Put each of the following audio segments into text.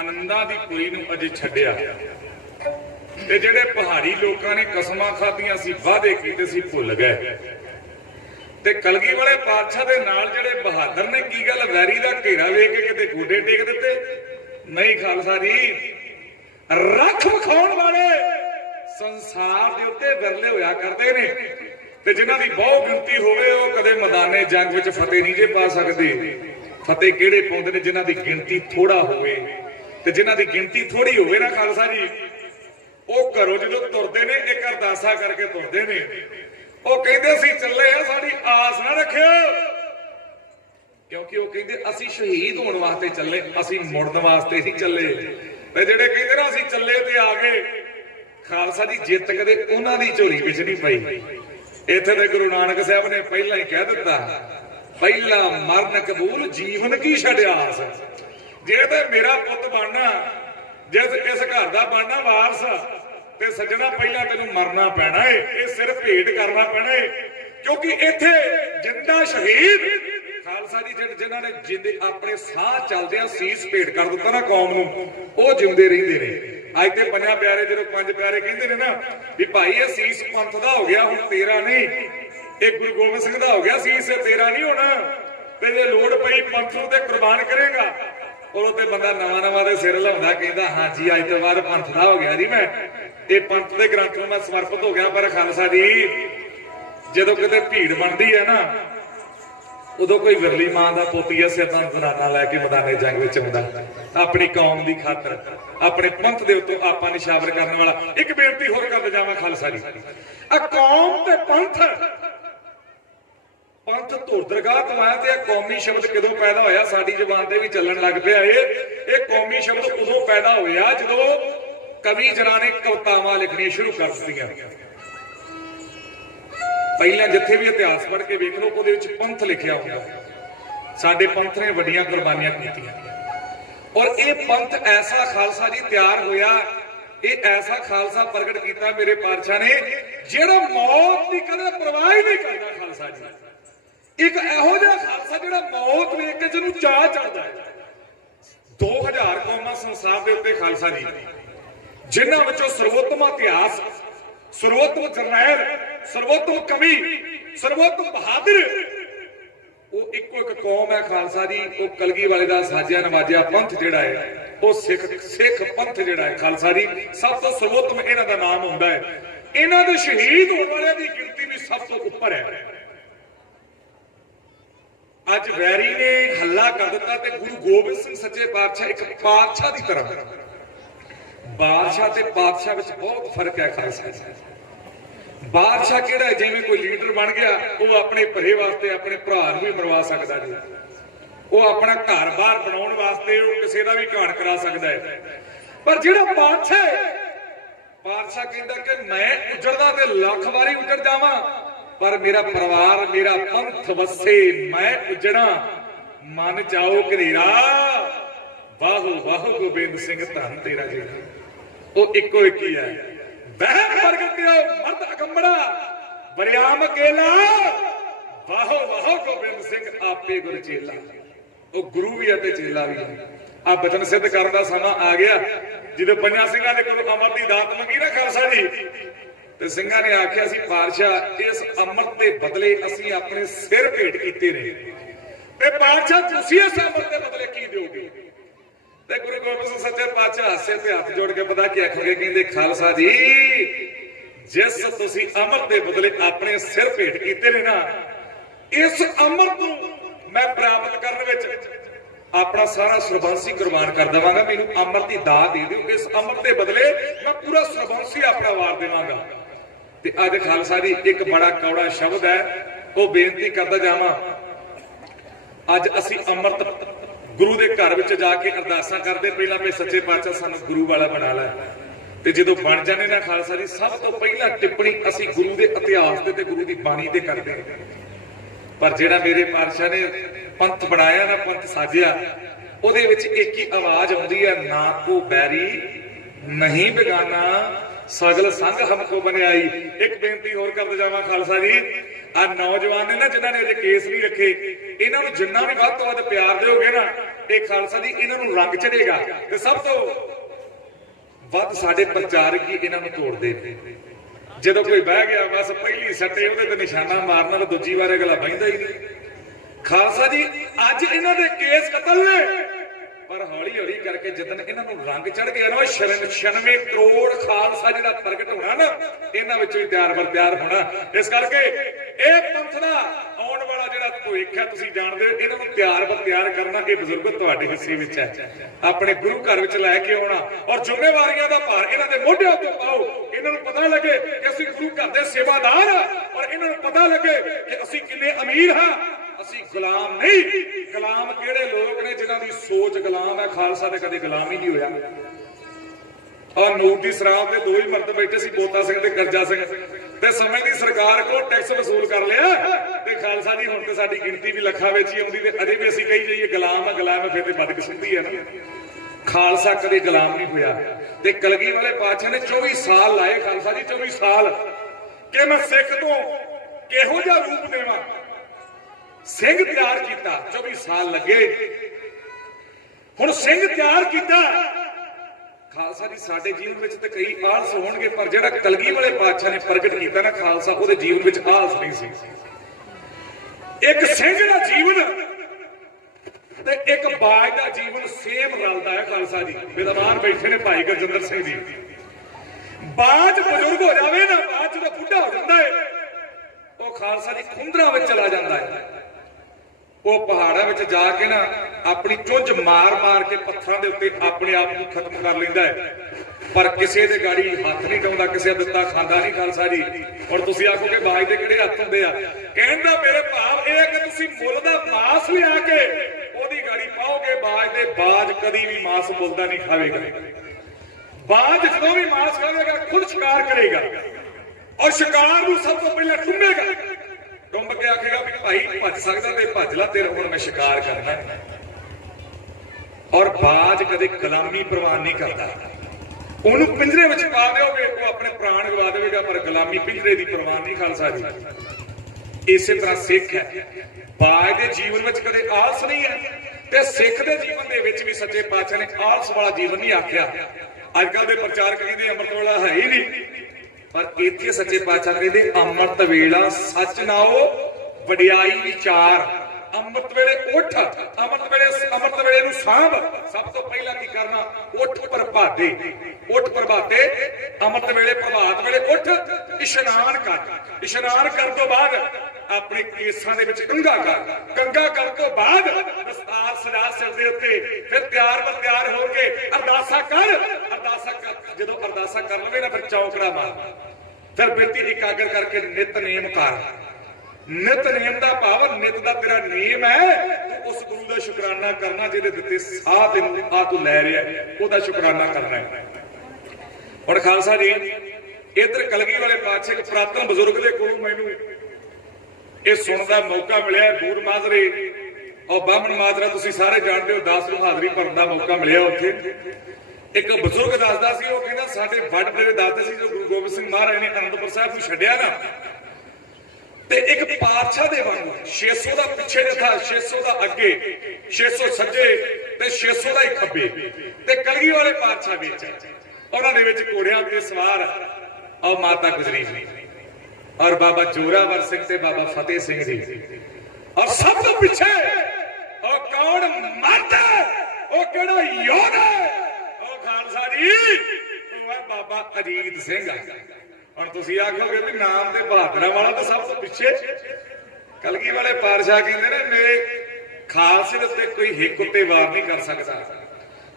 आनंदा दी पुरी नूं अजे छड्डिया ते जिहड़े पहाड़ी लोकां ने कसमां खाधियां सी वादे कीते सी भुल गए ते कलगी वाले पातशाह दे नाल जिहड़े बहादुर ने की गल वैरी दा घेरा वेख के किते गोडे टेक दिते नहीं खालसा जी रख विखाउण वाले संसार दे उत्ते विरले होया करदे ने ते जिन्हां दी बहुत गिनती होवे ओ कदे मैदाने जंग विच फतेह नहीं जे पा सकदे। फतेह किहड़े पाउंदे ने जिन्हां दी गिनती थोड़ा होवे ते जिन्हां दी गिनती थोड़ी होवे ना खालसा जी ओ घरों जदों तुरदे ने एक अरदासा करके तुरदे ने ओ कहंदे सी चले आ साडी आस ना रखियो क्योंकि ओ कहंदे असीं शहीद होण वास्ते चले असीं मुड़न वास्ते नहीं चले ते जेड़े कहंदे ना असीं चले ते आ गए खालसा जी जित कदे उन्हां दी झोली विच नहीं पई। इत्थे ते गुरु नानक साहब ने पहला ही कह दिता ਪਹਿਲਾ ਮਰਨ ਕਬੂਲ ਜੀਵਨ ਕੀ ਛੜਿਆਸ। ਜੇ ਤੇ ਮੇਰਾ ਪੁੱਤ ਬਣਨਾ, ਜਿਸ ਇਸ ਘਰ ਦਾ ਬਣਨਾ ਵਾਰਸ, ਤੇ ਸੱਜਣਾ ਪਹਿਲਾਂ ਤੈਨੂੰ ਮਰਨਾ ਪੈਣਾ ਏ, ਇਹ ਸਿਰ ਭੇਟ ਕਰਨਾ ਪੈਣਾ ਏ। ਕਿਉਂਕਿ ਇੱਥੇ ਜਿੰਦਾ ਸ਼ਹੀਦ ਖਾਲਸਾ ਜੀ ਜਿਨ੍ਹਾਂ ਨੇ ਜਿੰਦੇ ਆਪਣੇ ਸਾਹ ਚੱਲਦੇ ਆ ਸੀਸ ਭੇਟ ਕਰ ਦਿੱਤਾ ਨਾ ਕੌਮ ਨੂੰ, ਉਹ ਜਿਉਂਦੇ ਰਹਿੰਦੇ ਨੇ। ਅੱਜ ਤੇ ਪੰਜਾਂ ਪਿਆਰੇ, ਜਦੋਂ ਪੰਜ ਪਿਆਰੇ ਕਹਿੰਦੇ ਨੇ ਨਾ ਵੀ ਭਾਈ ਇਹ ਸੀਸ ਪੰਥ ਦਾ ਹੋ ਗਿਆ, ਹੁਣ ਤੇਰਾ ਨਹੀਂ, ਇਹ ਗੁਰੂ ਗੋਬਿੰਦ ਸਿੰਘ ਦਾ ਹੋ ਗਿਆ ਸੀਸ, ਤੇਰਾ ਨਹੀਂ ਹੋਣਾ। ਤੇ ਜੇ ਲੋੜ ਪਈ ਪੰਥ ਨੂੰ ਤੇ ਕੁਰਬਾਨ ਕਰੇਗਾ। ਉਹ ਤੇ ਬੰਦਾ ਨਵਾਂ ਨਵਾਂ ਦੇ ਸਿਰ ਲਾਉਂਦਾ, ਕਹਿੰਦਾ ਹਾਂਜੀ ਅੱਜ ਤੋਂ ਬਾਅਦ ਪੰਥ ਦਾ ਹੋ ਗਿਆ ਜੀ, ਮੈਂ ਇਹ ਪੰਥ ਦੇ ਗ੍ਰੰਥ ਨੂੰ ਮੈਂ ਸਮਰਪਿਤ ਹੋ ਗਿਆ। ਪਰ ਖਾਲਸਾ ਜੀ ਜਦੋਂ ਕਿਤੇ ਭੀੜ ਬਣਦੀ ਹੈ ਨਾ, ਉਦੋਂ ਕੋਈ ਵਿਰਲੀ ਮਾਂ ਦਾ ਪੋਤੀ ਸਿਰ ਤਾਂ ਜ਼ਨਾਨਾ ਲੈ ਕੇ ਮੈਦਾਨੇ ਜੰਗ ਵਿੱਚ ਆਉਂਦਾ, ਆਪਣੀ ਕੌਮ ਦੀ ਖਾਤਰ, ਆਪਣੇ ਪੰਥ ਦੇ ਉੱਤੇ ਆਪਾਂ ਨਿਸ਼ਾਵਰ ਕਰਨ ਵਾਲਾ। ਇੱਕ ਬੇਨਤੀ ਹੋਰ ਕਰਦਾ ਜਾਵਾਂ ਖਾਲਸਾ ਜੀ, ਆ ਕੌਮ ਤੇ ਪੰਥ, ਪੰਥ ਧੁਰ ਦਰਗਾਹ ਤੋਂ ਆਇਆ। ਤੇ ਇਹ ਕੌਮੀ ਸ਼ਬਦ ਕਦੋਂ ਪੈਦਾ ਹੋਇਆ? ਸਾਡੀ ਜ਼ੁਬਾਨ ਤੇ ਵੀ ਚੱਲਣ ਲੱਗ ਪਿਆ ਇਹ ਕੌਮੀ ਸ਼ਬਦ ਉਦੋਂ ਪੈਦਾ ਹੋਇਆ ਜਦੋਂ ਕਵੀ ਜਨਾਂ ਨੇ ਕਵਿਤਾਵਾਂ ਲਿਖਣੀਆਂ ਸ਼ੁਰੂ ਕਰ ਦਿੱਤੀਆਂ। ਪਹਿਲਾਂ ਜਿੱਥੇ ਵੀ ਇਤਿਹਾਸ ਪੜ੍ਹ ਕੇ ਵੇਖ ਲਓ, ਉਹਦੇ ਵਿੱਚ ਪੰਥ ਲਿਖਿਆ ਹੁੰਦਾ। ਸਾਡੇ ਪੰਥ ਨੇ ਵੱਡੀਆਂ ਕੁਰਬਾਨੀਆਂ ਕੀਤੀਆਂ, ਔਰ ਇਹ ਪੰਥ ਐਸਾ ਖਾਲਸਾ ਜੀ ਤਿਆਰ ਹੋਇਆ, ਇਹ ਐਸਾ ਖਾਲਸਾ ਪ੍ਰਗਟ ਕੀਤਾ ਮੇਰੇ ਪਾਤਸ਼ਾਹ ਨੇ, ਜਿਹੜਾ ਮੌਤ ਦੀ ਕਦੇ ਪਰਵਾਹ ਹੀ ਨਹੀਂ ਕਰਦਾ। ਖਾਲਸਾ ਜੀ ਇੱਕ ਇਹੋ ਜਿਹਾ ਖਾਲਸਾ ਜਿਹੜਾ ਮੌਤ ਵੇਖ ਕੇ ਜਿਹਨੂੰ ਚਾਹ ਚੜਦਾ ਹੈ। 2000 ਕੌਮਾਂ ਸੰਸਾਰ ਦੇ ਉੱਤੇ ਖਾਲਸਾ ਜੀ, ਜਿਨ੍ਹਾਂ ਵਿੱਚੋਂ ਸਰਵੋਤਮ ਇਤਿਹਾਸ, ਸਰਵੋਤਮ ਜਰਨੈਲ, ਸਰਵੋਤਮ ਕਵੀ, ਸਰਵੋਤਮ ਬਹਾਦਰ, ਉਹ ਇੱਕੋ ਇੱਕ ਕੌਮ ਹੈ ਖਾਲਸਾ ਜੀ। ਉਹ ਕਲਗੀ ਵਾਲੇ ਦਾ ਸਾਜਿਆ ਨਵਾਜਿਆ ਪੰਥ ਜਿਹੜਾ ਹੈ, ਉਹ ਸਿੱਖ ਪੰਥ ਜਿਹੜਾ ਹੈ ਖਾਲਸਾ ਜੀ, ਸਭ ਤੋਂ ਸਰਵੋਤਮ ਇਹਨਾਂ ਦਾ ਨਾਮ ਹੁੰਦਾ ਹੈ। ਇਹਨਾਂ ਦੇ ਸ਼ਹੀਦ ਹੋਣ ਵਾਲਿਆਂ ਦੀ ਗਿਣਤੀ ਵੀ ਸਭ ਤੋਂ ਉੱਪਰ ਹੈ। ਅੱਜ ਵੈਰੀ ਨੇ ਹੱਲਾ ਕਰ ਦਿੱਤਾ ਤੇ ਗੁਰੂ ਗੋਬਿੰਦ ਸਿੰਘ ਸੱਚੇ ਪਾਤਸ਼ਾਹ ਇੱਕ ਪਾਤਸ਼ਾਹ ਦੀ ਤਰ੍ਹਾਂ, ਬਾਦਸ਼ਾਹ ਤੇ ਪਾਤਸ਼ਾਹ ਵਿੱਚ ਬਹੁਤ ਫਰਕ ਹੈ ਖਾਲਸਾ ਜੀ। ਬਾਦਸ਼ਾਹ ਕਿਹੜਾ, ਜਿਵੇਂ ਕੋਈ ਲੀਡਰ ਬਣ ਗਿਆ, ਉਹ ਆਪਣੇ ਭਰੇ ਵਾਸਤੇ ਆਪਣੇ ਭਰਾ ਨੂੰ ਵੀ ਮਰਵਾ ਸਕਦਾ ਜੀ, ਉਹ ਆਪਣਾ ਘਰ-ਬਾਰ ਬਣਾਉਣ ਵਾਸਤੇ ਉਹ ਕਿਸੇ ਦਾ ਵੀ ਘਾਣ ਕਰਾ ਸਕਦਾ ਹੈ। ਪਰ ਜਿਹੜਾ ਬਾਦਸ਼ਾਹ ਹੈ, ਬਾਦਸ਼ਾਹ ਕਹਿੰਦਾ ਕਿ ਮੈਂ ਉਜੜਦਾ ਤੇ ਲੱਖ ਵਾਰੀ ਉਜੜ ਜਾਵਾਂ, ਪਰ ਮੇਰਾ ਪਰਿਵਾਰ, ਮੇਰਾ ਪੰਥ ਵਸੇ, ਮੈਂ ਉਜੜਾ, ਮਨ ਚਾਓ ਘਨੇਰਾ, ਵਾਹੋ ਵਾਹੋ ਗੋਬਿੰਦ ਸਿੰਘ ਧੰਨ ਤੇਰਾ ਜਿਹੜਾ। ਉਹ ਇੱਕੋ ਇੱਕ ਹੀ ਹੈ। ਵਹਿ ਪ੍ਰਗਟਿਓ ਮਰਦ ਅਗੰਬੜਾ, ਬਰਿਆਮ ਅਕੇਲਾ, ਵਾਹੋ ਵਾਹੋ ਗੋਬਿੰਦ ਸਿੰਘ ਆਪੇ ਗੁਰ ਚੇਲਾ। ਉਹ ਗੁਰੂ ਵੀ ਹੈ ਤੇ ਚੇਲਾ ਵੀ ਹੈ। ਆ ਬਚਨ ਸਿੱਧ ਕਰਨ ਦਾ ਸਮਾਂ ਆ ਗਿਆ। ਜਦੋਂ ਪੰਜਾਂ ਸਿੰਘਾਂ ਦੇ ਕੋਲ ਅੰਮ੍ਰਿਤ ਦੀ ਦਾਤ ਮੰਗੀ ਨਾ ਖਾਲਸਾ ਜੀ, ਤੇ ਸਿੰਘਾਂ ਨੇ ਆਖਿਆ ਸੀ ਪਾਤਸ਼ਾਹ ਇਸ ਅੰਮ੍ਰਿਤ ਦੇ ਬਦਲੇ ਅਸੀਂ ਆਪਣੇ ਸਿਰ ਭੇਟ ਕੀਤੇ ਨੇ, ਤੇ ਪਾਤਸ਼ਾਹ ਤੁਸੀਂ ਇਸ ਅੰਮ੍ਰਿਤ ਦੇ ਬਦਲੇ ਕੀ ਦਿਓਗੇ? ਤੇ ਗੁਰੂ ਗੋਬਿੰਦ ਸਿੰਘ ਸੱਚੇ ਪਾਤਸ਼ਾਹ ਹਾਸੇ ਤੇ ਹੱਥ ਜੋੜ ਕੇ ਪਤਾ ਕੀ ਆਖੋਗੇ? ਕਹਿੰਦੇ ਖਾਲਸਾ ਜੀ ਜਿਸ ਤੁਸੀਂ ਅੰਮ੍ਰਿਤ ਦੇ ਬਦਲੇ ਆਪਣੇ ਸਿਰ ਭੇਟ ਕੀਤੇ ਨੇ ਨਾ, ਇਸ ਅੰਮ੍ਰਿਤ ਨੂੰ ਮੈਂ ਪ੍ਰਾਪਤ ਕਰਨ ਵਿੱਚ ਆਪਣਾ ਸਾਰਾ ਸਰਬੰਸੀ ਕੁਰਬਾਨ ਕਰ ਦੇਵਾਂਗਾ। ਮੈਨੂੰ ਅੰਮ੍ਰਿਤ ਦੀ ਦਾਤ ਦੇ ਦਿਓ, ਇਸ ਅੰਮ੍ਰਿਤ ਦੇ ਬਦਲੇ ਮੈਂ ਪੂਰਾ ਸਰਬੰਸੀ ਆਪਣਾ ਵਾਰ ਦੇਵਾਂਗਾ। ਤੇ ਅੱਜ ਖਾਲਸਾ ਜੀ ਇੱਕ ਬੜਾ ਕੌੜਾ ਸ਼ਬਦ ਹੈ, ਉਹ ਬੇਨਤੀ ਕਰਦਾ ਜਾਵਾਂ। ਅੱਜ ਅਸੀਂ ਅੰਮ੍ਰਿਤ ਗੁਰੂ ਦੇ ਘਰ ਵਿੱਚ ਜਾ ਕੇ ਅਰਦਾਸਾਂ ਕਰਦੇ, ਪਹਿਲਾਂ ਵੀ ਸੱਚੇ ਪਾਤਸ਼ਾਹ ਸਾਨੂੰ ਗੁਰੂ ਵਾਲਾ ਬਣਾ ਲੈ। ਤੇ ਜਦੋਂ ਬਣ ਜਾਂਦੇ ਨਾ ਖਾਲਸਾ ਜੀ, ਸਭ ਤੋਂ ਪਹਿਲਾਂ ਟਿੱਪਣੀ ਅਸੀਂ ਗੁਰੂ ਦੇ ਇਤਿਹਾਸ ਦੇ ਤੇ ਗੁਰੂ ਦੀ ਬਾਣੀ ਤੇ ਕਰਦੇ ਹਾਂ। ਪਰ ਜਿਹੜਾ ਮੇਰੇ ਪਾਤਸ਼ਾਹ ਨੇ ਪੰਥ ਬਣਾਇਆ ਨਾ, ਪੰਥ ਸਾਜਿਆ, ਉਹਦੇ ਵਿੱਚ ਇੱਕ ਹੀ ਆਵਾਜ਼ ਆਉਂਦੀ ਹੈ, ਨਾ ਕੋ ਬੈਰੀ ਨਹੀਂ ਬੇਗਾਨਾ, ਸਗਲ ਸੰਗ ਹਮਕੋ ਬਣਾਈ। ਇੱਕ ਬੇਨਤੀ ਹੋਰ ਕਰਦੇ ਜਾਵਾਂ ਖਾਲਸਾ ਜੀ, ਆ ਨੌਜਵਾਨ ਨੇ ਨਾ ਜਿਨ੍ਹਾਂ ਨੇ ਅਜੇ ਕੇਸ ਨਹੀਂ ਰੱਖੇ, ਇਹਨਾਂ ਨੂੰ ਜਿੰਨਾ ਵੀ ਵੱਧ ਤੋਂ ਵੱਧ ਪਿਆਰ ਦਿਓਗੇ ਨਾ, ਇਹ ਖਾਲਸਾ ਜੀ ਇਹਨਾਂ ਨੂੰ ਰੰਗ ਚੜੇਗਾ। ਤੇ ਸਭ ਤੋਂ ਵੱਧ ਸਾਡੇ ਪ੍ਰਚਾਰਕ ਹੀ ਇਹਨਾਂ ਨੂੰ ਤੋੜਦੇ ਨੇ। ਜਦੋਂ ਕੋਈ ਬਹਿ ਗਿਆ ਬਸ ਪਹਿਲੀ ਸੱਟੇ ਉਹਦੇ ਤੇ ਨਿਸ਼ਾਨਾ ਮਾਰਨ ਨਾਲ ਦੂਜੀ ਵਾਰ ਅਗਲਾ ਬਹਿੰਦਾ ਹੀ ਨਹੀਂ। ਖਾਲਸਾ ਜੀ ਅੱਜ ਇਹਨਾਂ ਦੇ ਕੇਸ ਕਤਲ ਨੇ, ਪਰ ਹੌਲੀ ਹੌਲੀ ਕਰਕੇ ਜਿੱਦਣ ਇਹਨਾਂ ਨੂੰ ਰੰਗ ਚੜ ਗਿਆ ਨਾ, 96 ਕਰੋੜ ਖਾਲਸਾ ਜਿਹੜਾ ਪ੍ਰਗਟ ਹੋਣਾ ਨਾ, ਇਹਨਾਂ ਵਿੱਚੋਂ ਹੀ ਤਿਆਰ ਬਰ ਤਿਆਰ ਹੋਣਾ। ਇਸ ਕਰਕੇ ਇਹ ਪੰਥ ਦਾ ਆਉਣ ਵਾਲਾ ਜਿਹੜਾ ਭਵਿੱਖ ਹੈ ਤੁਸੀਂ ਜਾਣਦੇ ਹੋ, ਇਹਨਾਂ ਨੂੰ ਤਿਆਰ ਬਰ ਤਿਆਰ ਕਰਨਾ ਇਹ ਬਜ਼ੁਰਗ ਤੁਹਾਡੇ ਹਿੱਸੇ ਵਿੱਚ ਹੈ। ਆਪਣੇ ਗੁਰੂ ਘਰ ਵਿੱਚ ਲੈ ਕੇ ਆਉਣਾ, ਔਰ ਜ਼ਿੰਮੇਵਾਰੀਆਂ ਦਾ ਭਾਰ ਇਹਨਾਂ ਦੇ ਮੋਢਿਆਂ ਉੱਤੇ ਪਾਓ। ਇਹਨਾਂ ਨੂੰ ਪਤਾ ਲੱਗੇ ਕਿ ਅਸੀਂ ਗੁਰੂ ਘਰ ਦੇ ਸੇਵਾਦਾਰ ਹਾਂ, ਔਰ ਇਹਨਾਂ ਨੂੰ ਪਤਾ ਲੱਗੇ ਕਿ ਅਸੀਂ ਕਿੰਨੇ ਅਮੀਰ ਹਾਂ, ਅਸੀਂ ਗੁਲਾਮ ਨਹੀਂ। ਗੁਲਾਮ ਕਿਹੜੇ ਲੋਕ ਨੇ ਜਿਨ੍ਹਾਂ ਦੀ ਸੋਚ ਗੁਲਾਮ ਹੈ? ਖਾਲਸਾ ਤੇ ਕਦੇ ਗੁਲਾਮ ਹੀ ਨਹੀਂ ਹੋਇਆ। ਔਰ ਨੂਰ ਦੀ ਸਰਾਬ ਦੇ ਦੋ ਹੀ ਮਰਦ ਬੈਠੇ ਸੀ, ਬੋਤਾ ਸਿੰਘ ਤੇ ਕਰਜਾ ਸਿੰਘ। ਤੇ ਸਮੇਂ ਦੀ ਸਰਕਾਰ ਕੋਲ ਟੈਕਸ ਵਸੂਲ ਕਰ ਲਿਆ ਤੇ ਖਾਲਸਾ ਜੀ ਹੁਣ ਤੇ ਸਾਡੀ ਗਿਣਤੀ ਵੀ ਲੱਖਾਂ ਵਿੱਚ ਹੀ ਆਉਂਦੀ ਤੇ ਅਜੇ ਵੀ ਅਸੀਂ ਕਹੀ ਜਾਈਏ ਗੁਲਾਮ ਆ ਗੁਲਾਮ, ਫਿਰ ਤੇ ਬਦਕਿਸਮਤੀ ਹੈ ਨਾ। ਖਾਲਸਾ ਕਦੇ ਗੁਲਾਮ ਨਹੀਂ ਹੋਇਆ ਤੇ ਕਲਗੀ ਵਾਲੇ ਪਾਤਸ਼ਾਹ ਨੇ 24 ਸਾਲ ਲਾਏ, ਖਾਲਸਾ ਜੀ 24 ਸਾਲ, ਕਿ ਮੈਂ ਸਿੱਖ ਤੋਂ ਕਿਹੋ ਜਿਹਾ ਰੂਪ ਦੇਵਾਂ, ਸਿੰਘ ਤਿਆਰ ਕੀਤਾ। 24 ਸਾਲ ਲੱਗੇ, ਹੁਣ ਸਿੰਘ ਤਿਆਰ ਕੀਤਾ। ਖਾਲਸਾ ਜੀ ਸਾਡੇ ਜੀਵਨ ਵਿੱਚ ਤੇ ਕਈ ਆਲਸ ਹੋਣਗੇ, ਪਰ ਜਿਹੜਾ ਕਲਗੀ ਵਾਲੇ ਪਾਤਸ਼ਾਹ ਨੇ ਪ੍ਰਗਟ ਕੀਤਾ ਨਾ ਖਾਲਸਾ, ਉਹਦੇ ਜੀਵਨ ਵਿੱਚ ਆਲਸ ਨਹੀਂ ਸੀ। ਇੱਕ ਸਿੰਘ ਦਾ ਜੀਵਨ ਤੇ ਇੱਕ ਬਾਜ ਦਾ ਜੀਵਨ ਸੇਮ ਰਲਦਾ ਹੈ ਖਾਲਸਾ ਜੀ। ਵਿਦਵਾਨ ਬੈਠੇ ਨੇ ਭਾਈ ਗੁਰਜਿੰਦਰ ਸਿੰਘ ਜੀ। ਬਾਜ ਬਜ਼ੁਰਗ ਹੋ ਜਾਵੇ ਨਾ, ਬਾਜ ਜਦੋਂ ਬੁੱਢਾ ਹੋ ਜਾਂਦਾ ਹੈ, ਉਹ ਖਾਲਸਾ ਜੀ ਖੁੰਦਰਾਂ ਵਿੱਚ ਚਲਾ ਜਾਂਦਾ ਹੈ। ਉਹ ਪਹਾੜਾਂ ਵਿੱਚ ਜਾ ਕੇ ਨਾ ਆਪਣੀ ਚੁੰਝ ਮਾਰ ਮਾਰ ਕੇ ਪੱਥਰਾਂ ਦੇ ਉੱਤੇ ਆਪਣੇ ਆਪ ਨੂੰ ਖਤਮ ਕਰ ਲੈਂਦਾ ਹੈ, ਪਰ ਕਿਸੇ ਦੇ ਗਾੜੀ ਹੱਥ ਨਹੀਂ ਡਾਉਂਦਾ, ਕਿਸੇ ਦਾ ਦਿੱਤਾ ਖਾਂਦਾ ਨਹੀਂ ਖਾਲਸਾ ਜੀ। ਹੁਣ ਤੁਸੀਂ ਆਖੋਗੇ ਬਾਜ ਦੇ ਕਿਹੜੇ ਹੱਥ ਹੁੰਦੇ ਆ? ਕਹਿੰਦਾ ਮੇਰੇ ਭਾਵ ਇਹ ਹੈ ਕਿ ਤੁਸੀਂ ਮੁੱਲ ਦਾ ਮਾਸ ਲਿਆ ਕੇ ਉਹਦੀ ਗਾੜੀ ਪਾਓਗੇ ਬਾਜ ਦੇ, ਬਾਜ ਕਦੀ ਵੀ ਮਾਸ ਮੁੱਲ ਦਾ ਨਹੀਂ ਖਾਵੇਗਾ। ਬਾਜ ਜਦੋਂ ਵੀ ਮਾਸ ਖਾਵੇਗਾ ਖੁਦ ਸ਼ਿਕਾਰ ਕਰੇਗਾ, ਔਰ ਸ਼ਿਕਾਰ ਨੂੰ ਸਭ ਤੋਂ ਪਹਿਲਾਂ ਟੁੰਬੇਗਾ। ਟੁੰਬ ਕੇ ਆਖੇਗਾ ਵੀ ਭਾਈ ਭੱਜ ਸਕਦਾ ਤੇ ਭੱਜ ਲਾ, ਤੇਰਾ ਹੁਣ ਮੈਂ ਸ਼ਿਕਾਰ ਕਰਨਾ। ਔਰ ਬਾਜ ਕਦੇ ਗੁਲਾਮੀ ਪ੍ਰਵਾਨ ਨਹੀਂ ਕਰਦਾ। ਉਹਨੂੰ ਪਿੰਜਰੇ ਵਿੱਚ ਪਾ ਦਿਓਗੇ ਉਹ ਆਪਣੇ ਪ੍ਰਾਣ ਗਵਾ ਦੇਵੇਗਾ, ਪਰ ਗੁਲਾਮੀ ਪਿੰਜਰੇ ਦੀ ਪ੍ਰਵਾਨ ਨਹੀਂ ਖਾਲਸਾ ਜੀ। ਇਸੇ ਤਰ੍ਹਾਂ ਸਿੱਖ ਹੈ, ਬਾਜ ਦੇ ਜੀਵਨ ਵਿੱਚ ਕਦੇ ਆਲਸ ਨਹੀਂ ਹੈ ਤੇ ਸਿੱਖ ਦੇ ਜੀਵਨ ਦੇ ਵਿੱਚ ਵੀ ਸੱਚੇ ਪਾਤਸ਼ਾਹ ਨੇ ਆਲਸ ਵਾਲਾ ਜੀਵਨ ਨਹੀਂ ਆਖਿਆ। ਅੱਜ ਕੱਲ ਦੇ ਪ੍ਰਚਾਰਕ ਕਹਿੰਦੇ ਅੰਮ੍ਰਿਤ ਵਾਲਾ ਹੈ ਹੀ ਨਹੀਂ, ਪਰ ਇੱਥੇ ਸੱਚੇ ਪਾਤਸ਼ਾਹ ਕਹਿੰਦੇ ਅੰਮ੍ਰਿਤ ਵੇਲਾ ਸੱਚ ਨਾਓ ਵਡਿਆਈ ਵਿਚਾਰ। ਅੰਮ੍ਰਿਤ ਵੇਲੇ ਉੱਠ, ਅੰਮ੍ਰਿਤ ਵੇਲੇ ਨੂੰ ਸਾਂਭ। ਸਭ ਤੋਂ ਪਹਿਲਾਂ ਕੀ ਕਰਨਾ? ਉੱਠ ਪ੍ਰਭਾਤੇ, ਉੱਠ ਪ੍ਰਭਾਤੇ, ਅੰਮ੍ਰਿਤ ਵੇਲੇ ਪ੍ਰਭਾਤ ਵੇਲੇ ਉੱਠ, ਇਸ਼ਨਾਨ ਕਰ। ਇਸ਼ਨਾਨ ਕਰਨ ਤੋਂ ਬਾਅਦ ਆਪਣੇ ਕੇਸਾਂ ਦੇ ਵਿੱਚ ਕੰਘਾ ਕਰ, ਕੰਘਾ ਕਰਨ ਤੋਂ ਬਾਅਦ ਦਸਤਾਰ ਸਜਾ ਸਿਰ ਦੇ ਉੱਤੇ, ਫਿਰ ਤਿਆਰ ਬਰ ਹੋ ਕੇ ਅਰਦਾਸਾਂ ਕਰ। ਅਰਦਾਸਾਂ ਕਰ, ਜਦੋਂ ਅਰਦਾਸਾਂ ਕਰ ਲਵੇ ਨਾ ਫਿਰ ਚੌਕੜਾ ਮਾਰ, ਫਿਰ ਬਿਰਤੀ ਇਕਾਗਰ ਕਰਕੇ ਨਿਤਨੇਮ ਕਰ। ਨਿਤਨੇਮ ਦਾ ਭਾਵ ਨਿਤ ਦਾ ਤੇਰਾ ਨੇਮ ਹੈ, ਉਸ ਗੁਰੂ ਦਾ ਸ਼ੁਕਰਾਨਾ ਕਰਨਾ ਜਿਹਦੇ ਦਿੱਤੇ ਸਾਹ ਤੈਨੂੰ ਆ ਤੂੰ ਲੈ ਰਿਹਾ, ਉਹਦਾ ਸ਼ੁਕਰਾਨਾ ਕਰਨਾ ਹੈ। ਹੁਣ ਖਾਲਸਾ ਜੀ ਇਧਰ ਕਲਗੀ ਵਾਲੇ ਪਾਤਸ਼ਾਹ ਇੱਕ ਪ੍ਰਾਤਨ ਬਜ਼ੁਰਗ ਦੇ ਕੋਲੋਂ ਮੈਨੂੰ ਇਹ ਸੁਣਨ ਦਾ ਮੌਕਾ ਮਿਲਿਆ। ਬੂੜ ਮਾਜਰੇ ਔਰ ਬਾਹਮਣ ਮਾਜਰਾ ਤੁਸੀਂ ਸਾਰੇ ਜਾਣਦੇ ਹੋ, 10 ਨੂੰ ਹਾਜ਼ਰੀ ਭਰਨ ਦਾ ਮੌਕਾ ਮਿਲਿਆ। ਉੱਥੇ ਇੱਕ ਬਜ਼ੁਰਗ ਦੱਸਦਾ ਸੀ, ਉਹ ਕਹਿੰਦਾ ਸਾਡੇ ਵੱਡ ਮੇਰੇ ਦੱਸਦੇ ਸੀ, ਜੋ ਗੁਰੂ ਗੋਬਿੰਦ ਸਿੰਘ ਮਹਾਰਾਜ ਨੇ ਅਨੰਦਪੁਰ ਸਾਹਿਬ ਨੂੰ ਛੱਡਿਆ ਨਾ, ਤੇ ਇੱਕ ਪਾਤਸ਼ਾਹ ਦੇ ਵਾਂਗੂ 600 ਦਾ ਪਿੱਛੇ ਜਥਾ, 600 ਦਾ ਅੱਗੇ, 600 ਸੱਜੇ ਤੇ 600 ਦਾ ਹੀ ਖੱਬੇ, ਤੇ ਕਲਗੀ ਵਾਲੇ ਪਾਤਸ਼ਾਹ ਵਿੱਚ, ਉਹਨਾਂ ਦੇ ਵਿੱਚ ਘੋੜਿਆਂ ਤੇ ਸਵਾਰ ਔਰ ਮਾਤਾ ਗੁਜਰੀ ਜੀ ਔਰ ਬਾਬਾ ਜੋਰਾਵਰ ਸਿੰਘ ਤੇ ਬਾਬਾ ਫਤਿਹ ਸਿੰਘ ਜੀ, ਔਰ ਸਭ ਤੋਂ ਪਿੱਛੇ ਉਹ ਕੌਣ ਮਰਦ, ਉਹ ਕਿਹੜਾ ਯੋਧਾ, ਉਹ ਖਾਲਸਾ ਜੀ ਉਹ ਹੈ ਬਾਬਾ ਅਜੀਤ ਸਿੰਘ। ਹੁਣ ਤੁਸੀਂ ਆਖੋਗੇ ਵੀ ਨਾਮ ਤੇ ਬਹਾਦਰਾਂ ਵਾਲਾ ਤਾਂ ਸਭ ਤੋਂ ਪਿੱਛੇ। ਕਲਗੀ ਵਾਲੇ ਪਾਤਸ਼ਾਹ ਕਹਿੰਦੇ ਨੇ ਮੇਰੇ ਖਾਲਸੇ ਦੇ ਉੱਤੇ ਕੋਈ ਹਿੱਕ ਉੱਤੇ ਵਾਰ ਨਹੀਂ ਕਰ ਸਕਦਾ।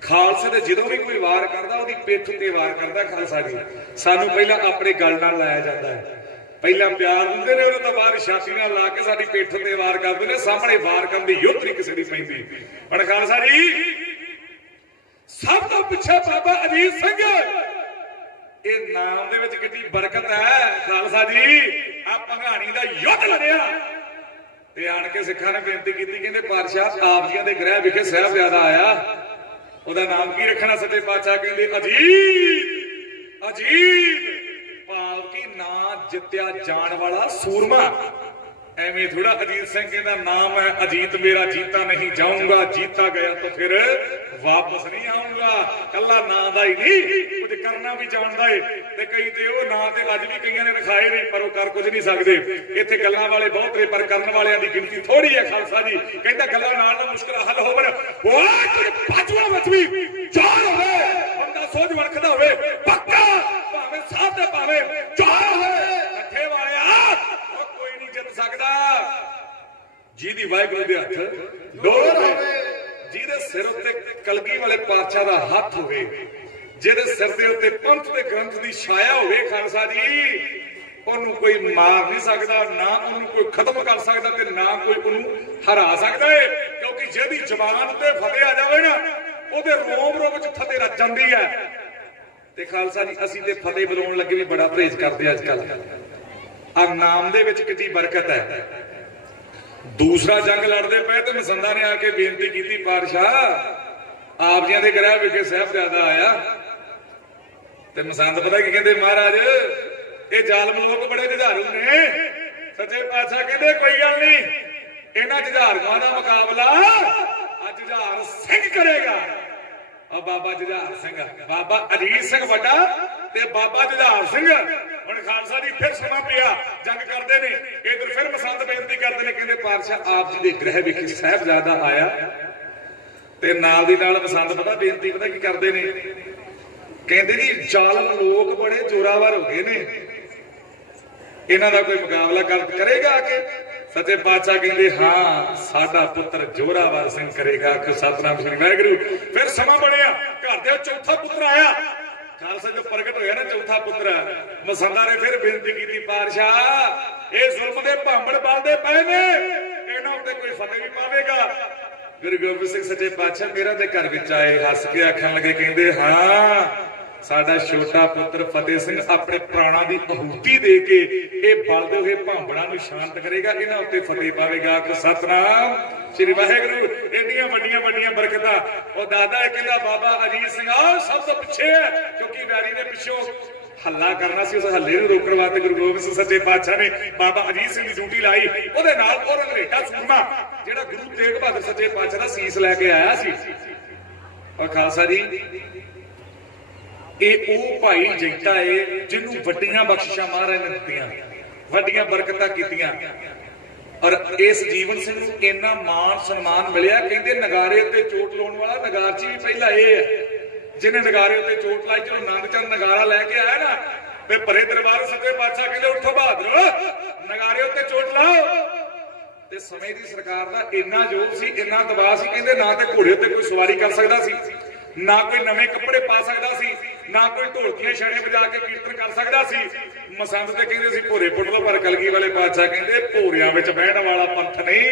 ਖਾਲਸੇ ਦੇ ਜਦੋਂ ਵੀ ਕੋਈ ਵਾਰ ਕਰਦਾ ਉਹਦੀ ਪਿੱਠ ਉੱਤੇ ਵਾਰ ਕਰਦਾ। ਖਾਲਸਾ ਜੀ ਸਾਨੂੰ ਪਹਿਲਾਂ ਆਪਣੇ ਗਲ ਨਾਲ ਲਾਇਆ ਜਾਂਦਾ ਹੈ, ਪਹਿਲਾਂ ਪਿਆਰ ਦਿੰਦੇ ਨੇ, ਉਹਨਾਂ ਤੋਂ ਬਾਅਦ ਛਾਤੀ ਨਾਲ ਲਾ ਕੇ ਸਾਡੀ ਪਿੱਠ ਉੱਤੇ ਵਾਰ ਕਰਦੇ ਨੇ। ਸਾਹਮਣੇ ਵਾਰ ਕਰਨ ਦੀ ਯੁੱਧ ਨਹੀਂ ਕਿਸੇ ਦੀ ਪੈਂਦੀ। ਹੁਣ ਖਾਲਸਾ ਜੀ ਸਭ ਤੋਂ ਪਿੱਛੇ ਬਾਬਾ ਅਜੀਤ ਸਿੰਘ। ਇਹ ਨਾਮ ਦੇ ਵਿੱਚ ਕਿੰਨੀ ਬਰਕਤ ਹੈ ਖਾਲਸਾ ਜੀ। ਆ ਭੰਗਾਣੀ ਦਾ ਯੁੱਧ ਲੜਿਆ ਤੇ ਆਣ ਕੇ ਸਿੱਖਾਂ ਨੇ ਬੇਨਤੀ ਕੀਤੀ, ਕਹਿੰਦੇ ਪਾਤਸ਼ਾਹ ਆਪ ਜੀਆਂ ਦੇ ਗ੍ਰਹਿ ਵਿਖੇ ਸਾਹਿਬਜ਼ਾਦਾ ਆਇਆ, ਉਹਦਾ ਨਾਮ ਕੀ ਰੱਖਣਾ? ਸੱਚੇ ਪਾਤਸ਼ਾਹ ਕਹਿੰਦੇ ਅਜੀਤ। ਅਜੀਤ ਭਾਵ ਕਿ ਨਾਂ ਜਿੱਤਿਆ ਜਾਣ ਵਾਲਾ ਸੂਰਮਾ। ਐਵੇਂ ਥੋੜਾ ਅਜੀਤ ਸਿੰਘ ਕਹਿੰਦਾ ਨਾਮ ਹੈ ਅਜੀਤ ਮੇਰਾ, ਜੀਤਾ ਨਹੀਂ ਜਾਊਂਗਾ, ਜੀਤਾ ਗਿਆ ਤਾਂ ਫਿਰ ਵਾਪਸ ਨਹੀਂ ਆਊਂਗਾ। ਕੱਲਾ ਨਾਂ ਦਾ ਹੀ ਨਹੀਂ, ਕੁਝ ਕਰਨਾ ਵੀ ਜਾਣਦਾ ਏ। ਤੇ ਕਈ ਤੇ ਉਹ ਨਾਂ ਤੇ ਅੱਜ ਵੀ ਕਈਆਂ ਨੇ ਲਿਖਾਏ ਨੇ, ਪਰ ਉਹ ਕਰ ਕੁਝ ਨਹੀਂ ਸਕਦੇ। ਇੱਥੇ ਗੱਲਾਂ ਵਾਲੇ ਬਹੁਤ ਨੇ, ਪਰ ਕਰਨ ਵਾਲਿਆਂ ਦੀ ਗਿਣਤੀ ਥੋੜੀ ਹੈ। ਖਾਲਸਾ ਜੀ ਕਹਿੰਦਾ ਗੱਲਾਂ ਨਾਲ ਨਾ ਮੁਸ਼ਕਲ ਹੱਲ ਹੋਵਣ, ਬਾਜੂਆਂ ਵਿੱਚ ਵੀ ਚਾਰ ਹੋਵੇ, ਬੰਦਾ ਸੋਝ ਵਰਖਦਾ ਹੋਵੇ, ਪੱਕਾ ਭਾਵੇਂ ਸਾਧ ਤੇ ਭਾਵੇਂ ਚਾਰ ਹੋਵੇ, ਇਕੱਠੇ ਵਾਲਿਆ ਕੋਈ ਨਹੀਂ ਜਿੱਤ ਸਕਦਾ। ਜਿਹਦੀ ਵਾਹਿਗੁਰੂ ਦੇ ਹੱਥ ਡੋਰ ਹੋਵੇ, ਜਿਹਦੇ ਸਿਰ ਉੱਤੇ ਕਲਗੀ ਵਾਲੇ ਪਾਤਸ਼ਾਹ ਦਾ ਹੱਥ ਹੋਵੇ, ਜਿਹਦੇ ਸਿਰ ਦੇ ਉੱਤੇ ਪੰਥ ਦੇ ਗ੍ਰੰਥ ਦੀ ਛਾਇਆ ਹੋਵੇ, ਖਾਲਸਾ ਜੀ ਉਹਨੂੰ ਕੋਈ ਮਾਰ ਨਹੀਂ ਸਕਦਾ, ਨਾ ਉਹਨੂੰ ਕੋਈ ਖਤਮ ਕਰ ਸਕਦਾ ਤੇ ਨਾ ਕੋਈ ਉਹਨੂੰ ਹਰਾ ਸਕਦਾ ਹੈ। ਕਿਉਂਕਿ ਜਿਹਦੀ ਜ਼ਬਾਨ ਤੇ ਫਤਿਹ ਆ ਜਾਵੇ ਨਾ, ਉਹਦੇ ਰੋਮ ਰੋਮ ਵਿੱਚ ਫਤਿਹ ਰਚ ਜਾਂਦੀ ਹੈ। ਤੇ ਖਾਲਸਾ ਜੀ ਅਸੀਂ ਤੇ ਫਤਿਹ ਬੁਲਾਉਣ ਲੱਗੇ ਵੀ ਬੜਾ ਪਰਹੇਜ਼ ਕਰਦੇ ਅੱਜ ਕੱਲ। ਆ ਨਾਮ ਦੇ ਵਿੱਚ ਕਿੰਨੀ ਬਰਕਤ ਹੈ। ਦੂਸਰਾ ਜੰਗ ਲੜਦੇ ਪਏ ਤੇ ਮਸੰਦਾ ਨੇ ਆ ਕੇ ਬੇਨਤੀ ਕੀਤੀ, ਪਾਤਸ਼ਾਹ ਆਪ ਜੀਆਂ ਦੇ ਗ੍ਰਹਿ ਵਿਖੇ ਸਾਹਿਬਜ਼ਾਦਾ ਆਇਆ। ਤੇ ਮਸੰਦ ਪਤਾ ਕੀ ਕਹਿੰਦੇ, ਮਹਾਰਾਜ ਇਹ ਜ਼ਾਲਮ ਲੋਕ ਬੜੇ ਜੁਝਾਰੂ ਨੇ। ਸੱਚੇ ਪਾਤਸ਼ਾਹ ਕਹਿੰਦੇ ਕੋਈ ਗੱਲ ਨਹੀਂ, ਇਹਨਾਂ ਜੁਝਾਰੂਆਂ ਦਾ ਮੁਕਾਬਲਾ ਅੱਜ ਜੁਝਾਰ ਸਿੰਘ ਕਰੇਗਾ। ਆ ਬਾਬਾ ਜੁਝਾਰ ਸਿੰਘ, ਬਾਬਾ ਅਜੀਤ ਸਿੰਘ ਵੱਡਾ ਤੇ ਬਾਬਾ ਜੁਝਾਰ ਸਿੰਘ। ਹੁਣ ਖਾਲਸਾ ਜੀ ਫਿਰ ਸਮਾਂ ਪਿਆ, ਜੰਗ ਕਰਦੇ ਨੇ। ਇਧਰ ਫਿਰ ਮਸੰਦ ਬੇਨਤੀ ਕਰਦੇ ਨੇ, ਕਹਿੰਦੇ ਪਾਤਸ਼ਾਹ ਆਪ ਜੀ ਦੇ ਗ੍ਰਹਿ ਵਿਖੇ ਸਾਹਿਬਜ਼ਾਦਾ ਆਇਆ। ਤੇ ਨਾਲ ਦੀ ਨਾਲ ਮਸੰਦ ਪਤਾ ਬੇਨਤੀ ਪਤਾ ਕੀ ਕਰਦੇ ਨੇ, ਕਹਿੰਦੇ ਜੀ ਜ਼ਾਲਮ ਲੋਕ ਬੜੇ ਜ਼ੋਰਾਵਰ ਹੋ ਗਏ ਨੇ, ਇਹਨਾਂ ਦਾ ਕੋਈ ਮੁਕਾਬਲਾ ਕਰੇਗਾ ਆ ਕੇ। ਸੱਚੇ ਪਾਤਸ਼ਾਹ ਕਹਿੰਦੇ ਹਾਂ ਸਾਡਾ ਪੁੱਤਰ ਜ਼ੋਰਾਵਰ ਸਿੰਘ ਕਰੇਗਾ। ਸਤਿਨਾਮ ਸ੍ਰੀ ਵਾਹਿਗੁਰੂ। ਫਿਰ ਸਮਾਂ ਬਣਿਆ, ਘਰ ਦੇ ਚੌਥਾ ਪੁੱਤਰ ਆਇਆ। ਖਾਲਸਾ ਜੋ ਪ੍ਰਗਟ ਹੋਇਆ ਨਾ ਚੌਥਾ ਪੁੱਤਰ, ਮਸੰਦਾ ਨੇ ਫਿਰ ਬੇਨਤੀ ਕੀਤੀ, ਪਾਤਸ਼ਾਹ ਇਹ ਜ਼ੁਲਮ ਦੇ ਭਾਂਬੜ ਬਲਦੇ ਪਏ ਨੇ, ਇਹਨਾਂ ਉੱਤੇ ਕੋਈ ਫਤਿਹ ਵੀ ਪਾਵੇਗਾ। ਗੁਰੂ ਗੋਬਿੰਦ ਸਿੰਘ ਸੱਚੇ ਪਾਤਸ਼ਾਹ ਮੇਰਾ ਦੇ ਘਰ ਵਿੱਚ ਆਏ, ਹੱਸ ਕੇ ਆਖਣ ਲੱਗੇ, ਕਹਿੰਦੇ ਹਾਂ ਸਾਡਾ ਛੋਟਾ ਪੁੱਤਰ ਫਤਿਹ ਸਿੰਘ ਆਪਣੇ ਪ੍ਰਾਣਾਂ ਦੀ ਆਹੂਤੀ ਦੇ ਕੇ ਇਹ ਬਲਦੇ ਹੋਏ ਭਾਂਬੜਾਂ ਨੂੰ ਸ਼ਾਂਤ ਕਰੇਗਾ, ਇਹਨਾਂ ਉੱਤੇ ਫਤਿਹ ਪਾਵੇਗਾ। ਸਤਿਨਾਮ ਸ੍ਰੀ ਵਾਹਿਗੁਰੂ। ਇੰਨੀਆਂ ਵੱਡੀਆਂ ਵੱਡੀਆਂ ਬਰਕਤਾਂ। ਉਹ ਦਾਦਾ ਕਹਿੰਦਾ ਬਾਬਾ ਅਜੀਤ ਸਿੰਘ ਆ ਸਭ ਤੋਂ ਪਿੱਛੇ ਹੈ, ਕਿਉਂਕਿ ਵੈਰੀ ਨੇ ਪਿੱਛੋਂ ਹੱਲਾ ਕਰਨਾ ਸੀ। ਉਸ ਹੱਲੇ ਨੂੰ ਰੋਕਣ ਵਾਸਤੇ ਗੁਰੂ ਗੋਬਿੰਦ ਸਿੰਘ ਸੱਚੇ ਪਾਤਸ਼ਾਹ ਨੇ ਬਾਬਾ ਅਜੀਤ ਸਿੰਘ ਦੀ ਡਿਊਟੀ ਲਾਈ। ਉਹਦੇ ਨਾਲ ਉਹ ਰੰਗਰੇਟਾ ਸੂਰਮਾ ਜਿਹੜਾ ਗੁਰੂ ਤੇਗ ਬਹਾਦਰ ਸੱਚੇ ਪਾਤਸ਼ਾਹ ਦਾ ਸੀਸ ਲੈ ਕੇ ਆਇਆ ਸੀ। ਔਰ ਖਾਲਸਾ ਜੀ ਇਹ ਉਹ ਭਾਈ ਜੈਤਾ ਏ ਜਿਹਨੂੰ ਵੱਡੀਆਂ ਬਖਸ਼ਿਸ਼ਾਂ ਮਹਾਰਾਜ ਨੇ ਦਿੱਤੀਆਂ, ਵੱਡੀਆਂ ਬਰਕਤਾਂ ਕੀਤੀਆਂ। ਔਰ ਇਸ ਜੀਵਨ ਸਿੰਘ ਨੂੰ ਇੰਨਾ ਮਾਣ ਸਨਮਾਨ ਮਿਲਿਆ, ਕਹਿੰਦੇ ਨਗਾਰੇ ਉੱਤੇ ਚੋਟ ਲਾਉਣ ਵਾਲਾ ਨਗਾਰਚੀ ਵੀ ਪਹਿਲਾਂ ਇਹ ਹੈ ਜਿਹਨੇ ਨਗਾਰੇ ਉੱਤੇ ਚੋਟ ਲਾਈ। ਜਦੋਂ ਆਨੰਦ ਚੰਦ ਨਗਾਰਾ ਲੈ ਕੇ ਆਇਆ ਨਾ ਤੇ ਭਰੇ ਦਰਬਾਰ ਸੱਚੇ ਪਾਤਸ਼ਾਹ ਕਹਿੰਦੇ ਉੱਠੋ ਬਹਾਦਰ ਨਗਾਰੇ ਉੱਤੇ ਚੋਟ ਲਾਓ। ਤੇ ਸਮੇਂ ਦੀ ਸਰਕਾਰ ਦਾ ਇੰਨਾ ਜ਼ੋਰ ਸੀ, ਇੰਨਾ ਦਬਾਅ ਸੀ, ਕਹਿੰਦੇ ਨਾ ਤੇ ਘੋੜੇ ਉੱਤੇ ਕੋਈ ਸਵਾਰੀ ਕਰ ਸਕਦਾ ਸੀ, ਨਾ ਕੋਈ ਨਵੇਂ ਕੱਪੜੇ ਪਾ ਸਕਦਾ ਸੀ, ਨਾ ਕੋਈ ਢੋਲਕੀਆਂ ਛੜੇ ਵਜਾ ਕੇ ਕੀਰਤਨ ਕਰ ਸਕਦਾ ਸੀ। ਮਸੰਦ ਤੇ ਕਹਿੰਦੇ ਸੀ ਭੋਰੇ ਪੁੱਟ ਲੋ, ਪਰ ਕਲਗੀ ਵਾਲੇ ਪਾਤਸ਼ਾਹ ਕਹਿੰਦੇ ਭੋਰਿਆਂ ਵਿੱਚ ਬਹਿਣ ਵਾਲਾ ਪੰਥ ਨਹੀਂ,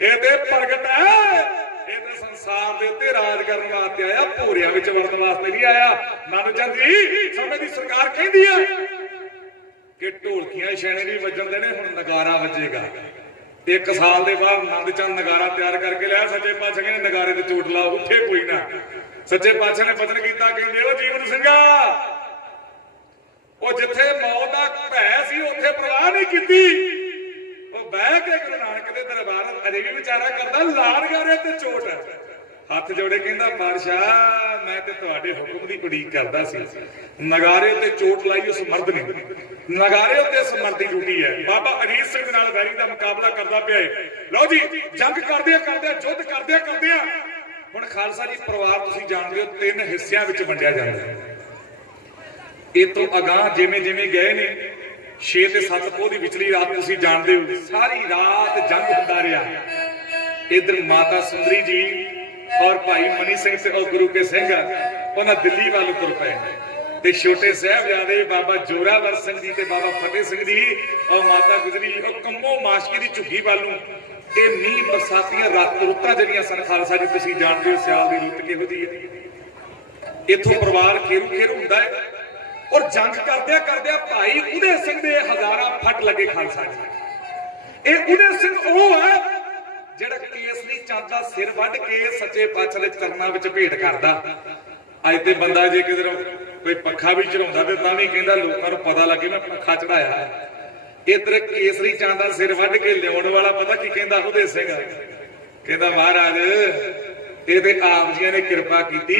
ਇਹ ਤੇ ਪ੍ਰਗਟ ਹੈ, ਇਹ ਤੇ ਸੰਸਾਰ ਦੇ ਉੱਤੇ ਰਾਜ ਕਰਨ ਵਾਸਤੇ ਆਇਆ, ਭੋਰਿਆਂ ਵਿੱਚ ਵੜਨ ਵਾਸਤੇ ਨਹੀਂ ਆਇਆ। ਆਨੰਦ ਚੰਦ ਜੀ ਸਮੇਂ ਦੀ ਸਰਕਾਰ ਕਹਿੰਦੀ ਹੈ ਕਿ ਢੋਲਕੀਆਂ ਛੜੇ ਨਹੀਂ ਵੱਜਣ ਦੇਣੇ, ਹੁਣ ਨਗਾਰਾ ਵੱਜੇਗਾ। 1 ਸਾਲ ਦੇ ਬਾਅਦ ਆਨੰਦ ਚੰਦ ਨਗਾਰਾ ਤਿਆਰ ਕਰਕੇ ਲਿਆ। ਸੱਚੇ ਪਾਤਸ਼ਾਹ ਕਹਿੰਦੇ ਨਗਾਰੇ ਤੇ ਚੋਟ ਲਾਓ, ਉੱਠੇ ਕੋਈ ਨਾ। ਸੱਚੇ ਪਾਤਸ਼ਾਹ ਨੇ ਬਚਨ ਕੀਤਾ, ਕਹਿੰਦੇ ਉਹ ਜੀਵਨ ਸਿੰਘਾ ਉਹ ਜਿੱਥੇ ਮੌਤ ਦਾ ਭੈ ਸੀ ਉੱਥੇ ਪਰਵਾਹ ਨਹੀਂ ਕੀਤੀ, ਉਹ ਬਹਿ ਕੇ ਗੁਰੂ ਨਾਨਕ ਦੇ ਦਰਬਾਰ ਅਜੇ ਵੀ ਵਿਚਾਰਾ ਕਰਦਾ, ਲਾਲ ਗਾਰੇ ਤੇ ਚੋਟ। ਹੱਥ ਜੋੜੇ ਕਹਿੰਦਾ ਪਾਤਸ਼ਾਹ ਮੈਂ ਤੇ ਤੁਹਾਡੇ ਹੁਕਮ ਦੀ ਉਡੀਕ ਕਰਦਾ ਸੀ। ਨਗਾਰੇ ਉੱਤੇ ਚੋਟ ਲਾਈ ਉਸ ਮਰਦ ਨੇ, ਨਗਾਰੇ ਉੱਤੇ ਇਸ ਮਰਦ ਦੀ ਡਿਊਟੀ ਹੈ। ਬਾਬਾ ਅਜੀਤ ਸਿੰਘ ਦੇ ਨਾਲ ਵੈਰੀ ਦਾ ਮੁਕਾਬਲਾ ਕਰਦਾ ਪਿਆ ਹੈ। ਲਓ ਜੀ ਜੰਗ ਕਰਦੇ ਕਰਦੇ ਯੁੱਧ ਕਰਦੇ ਹੁਣ ਖਾਲਸਾ ਜੀ ਪਰਿਵਾਰ ਤੁਸੀਂ ਜਾਣਦੇ ਹੋ 3 ਹਿੱਸਿਆਂ ਵਿੱਚ ਵੰਡਿਆ ਜਾਂਦਾ ਹੈ। ਇਹ ਤੋਂ ਅਗਾਹ ਜਿਵੇਂ ਜਿਵੇਂ ਗਏ ਨੇ 6 ਤੇ 7 ਪੋਹ ਦੀ ਵਿਚਲੀ ਰਾਤ ਤੁਸੀਂ ਜਾਣਦੇ ਹੋ, ਸਾਰੀ ਰਾਤ ਜੰਗ ਹੁੰਦਾ ਰਿਹਾ। ਇਧਰ ਮਾਤਾ ਸੁੰਦਰੀ ਜੀ ਔਰ ਭਾਈ ਮਨੀ ਸਿੰਘ ਤੇ ਉਹ ਗੁਰੂ ਕੇ ਸਿੰਘ ਉਹਨਾਂ ਦਿੱਲੀ ਵੱਲ ਤੁਰ ਪਏ ਤੇ ਛੋਟੇ ਸਾਹਿਬਜ਼ਾਦੇ ਬਾਬਾ ਜ਼ੋਰਾਵਰ ਸਿੰਘ ਜੀ ਤੇ ਬਾਬਾ ਫਤਿਹ ਸਿੰਘ ਜੀ ਔਰ ਮਾਤਾ ਗੁਜਰੀ ਉਹ ਕੰਮੋ ਮਾਸ਼ਕੀ ਦੀ ਝੁੱਗੀ ਵੱਲ ਨੂੰ। ਇਹ ਮੀਂਹ ਬਰਸਾਤੀਆਂ ਰੁੱਤਾਂ ਜਿਹੜੀਆਂ ਸਨ ਖਾਲਸਾ ਜੀ ਤੁਸੀਂ ਜਾਣਦੇ ਹੋ, ਸਿਆਲ ਦੀ ਰੁੱਤ ਕਿਹੋ ਜਿਹੀ ਹੈ। ਇੱਥੋਂ ਪਰਿਵਾਰ ਖੇਰੂ ਹੁੰਦਾ ਹੈ। ਔਰ ਜੰਗ ਕਰਦਿਆਂ ਭਾਈ ਉਦੇ ਸਿੰਘ ਦੇ ਹਜ਼ਾਰਾਂ ਫੱਟ ਲੱਗੇ ਖਾਲਸਾ ਜੀ। ਇਹ ਉਦੇ ਸਿੰਘ ਉਹ ਹੈ ਜਿਹੜਾ ਕੇਸਰੀ ਚੰਦ ਦਾ ਸਿਰ ਵੱਢ ਕੇ ਸੱਚੇ ਪਾਤਸ਼ਾਹ ਦੇ ਚਰਨਾਂ ਵਿੱਚ ਭੇਟ ਕਰਦਾ। ਅੱਜ ਤੇ ਬੰਦਾ ਜੇ ਕਿਧਰੋਂ ਕੋਈ ਪੱਖਾ ਵੀ ਚੜਾਉਂਦਾ ਤੇ ਤਾਂ ਵੀ ਕਹਿੰਦਾ ਲੋਕਾਂ ਨੂੰ ਪਤਾ ਲੱਗੇ ਮੈਂ ਪੱਖਾ ਚੜਾਇਆ। ਇਧਰ ਕੇਸਰੀ ਚੰਦ ਦਾ ਸਿਰ ਵੱਢ ਕੇ ਲਿਆਉਣ ਵਾਲਾ ਪਤਾ ਕੀ ਕਹਿੰਦਾ ਉਦੇ ਸਿੰਘ, ਕਹਿੰਦਾ ਮਹਾਰਾਜ ਇਹ ਤੇ ਆਪ ਜੀਆਂ ਨੇ ਕਿਰਪਾ ਕੀਤੀ,